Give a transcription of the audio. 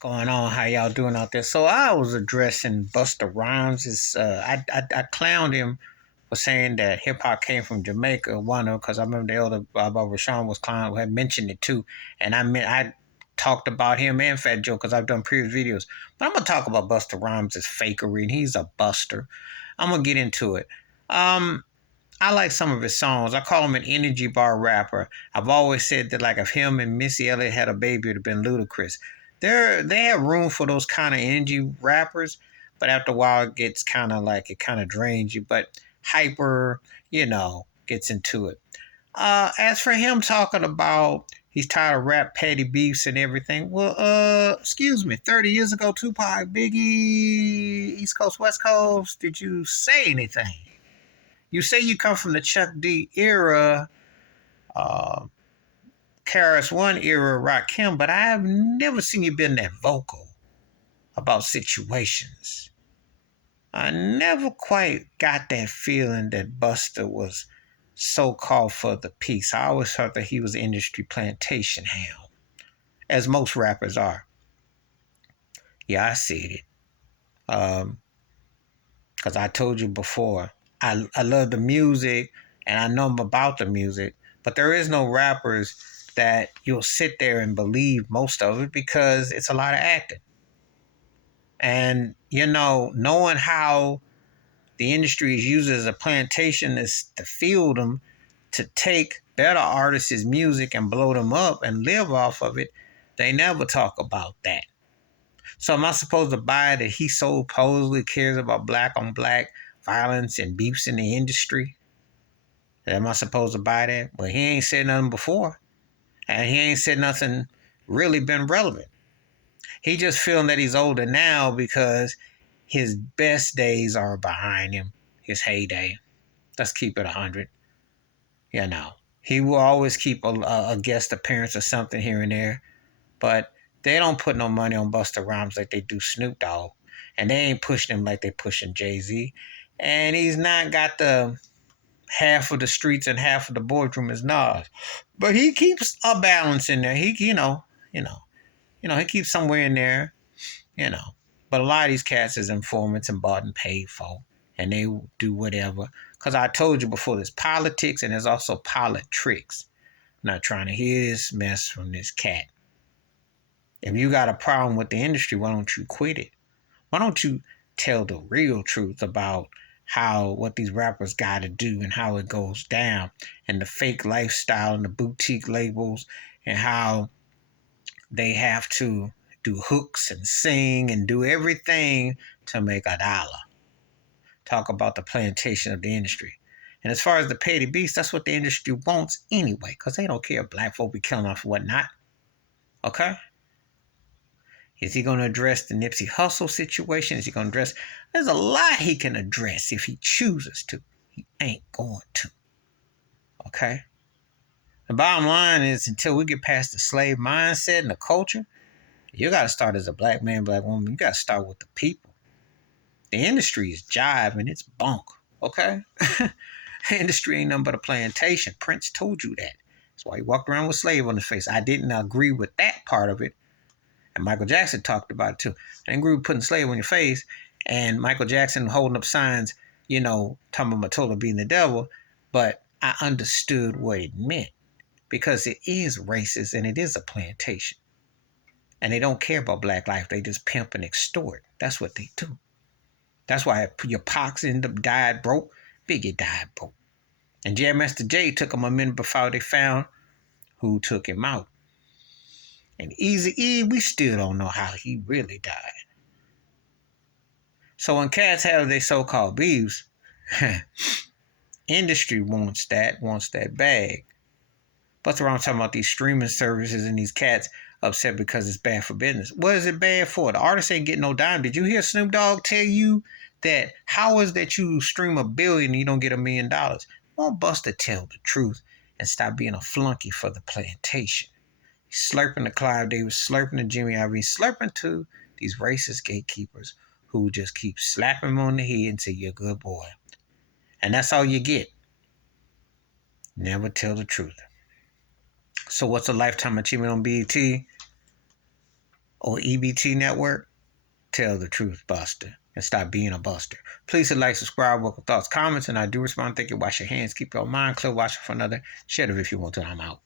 going on? How y'all doing out there? So I was addressing Busta Rhymes. I clowned him for saying that hip hop came from Jamaica. One of because I remember the elder Baba Rashawn was clown had mentioned it too, and I talked about him and Fat Joe because I've done previous videos. But I'm gonna talk about Busta Rhymes' fakery, and he's a buster. I'm gonna get into it. Um, I like some of his songs. I call him an energy bar rapper. I've always said that like if him and Missy Elliott had a baby, it'd have been ludicrous. They have room for those kind of energy rappers, but after a while it gets kind of like it kind of drains you. But hyper, gets into it. As for him talking about he's tired of rap petty beefs and everything, well, excuse me, 30 years ago, Tupac, Biggie, East Coast, West Coast, did you say anything? You say you come from the Chuck D era, uh, KRS One era, Rakim, but I've never seen you been that vocal about situations. I never quite got that feeling that Buster was so called for the peace. I always thought that he was industry plantation hound, as most rappers are. Yeah, I see it. Because I told you before, I love the music and I know about the music, but there is no rappers that you'll sit there and believe most of it because it's a lot of acting. And, knowing how the industry is used as a plantation is to field them to take better artists' music and blow them up and live off of it, they never talk about that. So am I supposed to buy that he so supposedly cares about black on black violence and beefs in the industry? Am I supposed to buy that? Well, he ain't said nothing before. And he ain't said nothing really been relevant. He just feeling that he's older now because his best days are behind him, his heyday. Let's keep it 100. He will always keep a guest appearance or something here and there. But they don't put no money on Busta Rhymes like they do Snoop Dogg. And they ain't pushing him like they pushing Jay-Z. And he's not got the half of the streets and half of the boardroom as Nas. But he keeps a balance in there. He keeps somewhere in there, you know. But a lot of these cats is informants and bought and paid for. And they do whatever. Because I told you before, there's politics and there's also politics. I'm not trying to hear this mess from this cat. If you got a problem with the industry, why don't you quit it? Why don't you tell the real truth about what these rappers got to do and how it goes down and the fake lifestyle and the boutique labels and how they have to do hooks and sing and do everything to make $1. Talk about the plantation of the industry. And as far as the petty beast, that's what the industry wants anyway, because they don't care if black folk be killing off or whatnot. Okay? Is he going to address the Nipsey Hussle situation? Is he going to address... There's a lot he can address if he chooses to. He ain't going to. Okay? The bottom line is until we get past the slave mindset and the culture, you got to start as a black man, black woman. You got to start with the people. The industry is jive and it's bunk. Okay? The industry ain't nothing but a plantation. Prince told you that. That's why he walked around with slave on his face. I didn't agree with that part of it. And Michael Jackson talked about it too. I didn't agree with putting slave on your face and Michael Jackson holding up signs, talking about Matola being the devil. But I understood what it meant because it is racist and it is a plantation. And they don't care about black life. They just pimp and extort. That's what they do. That's why your Pox ended up died broke. Biggie died broke. And Jam Master Jay took him a minute before they found who took him out. And Eazy-E, we still don't know how he really died. So when cats have their so-called beefs, industry wants that bag. But I'm talking about these streaming services and these cats upset because it's bad for business. What is it bad for? The artists ain't getting no dime. Did you hear Snoop Dogg tell you that how is that you stream $1 billion and you don't get $1 million? Won't Busta tell the truth and stop being a flunky for the plantation? Slurping to Clive Davis, slurping to Jimmy Iovine, slurping to these racist gatekeepers who just keep slapping him on the head and say, you're a good boy. And that's all you get. Never tell the truth. So what's a lifetime achievement on BET? or EBT network, tell the truth, Buster, and stop being a buster. Please hit like, subscribe, welcome thoughts, comments, and I do respond. Thank you. Wash your hands, keep your mind clear, watch for another. Share the if you want to. I'm out.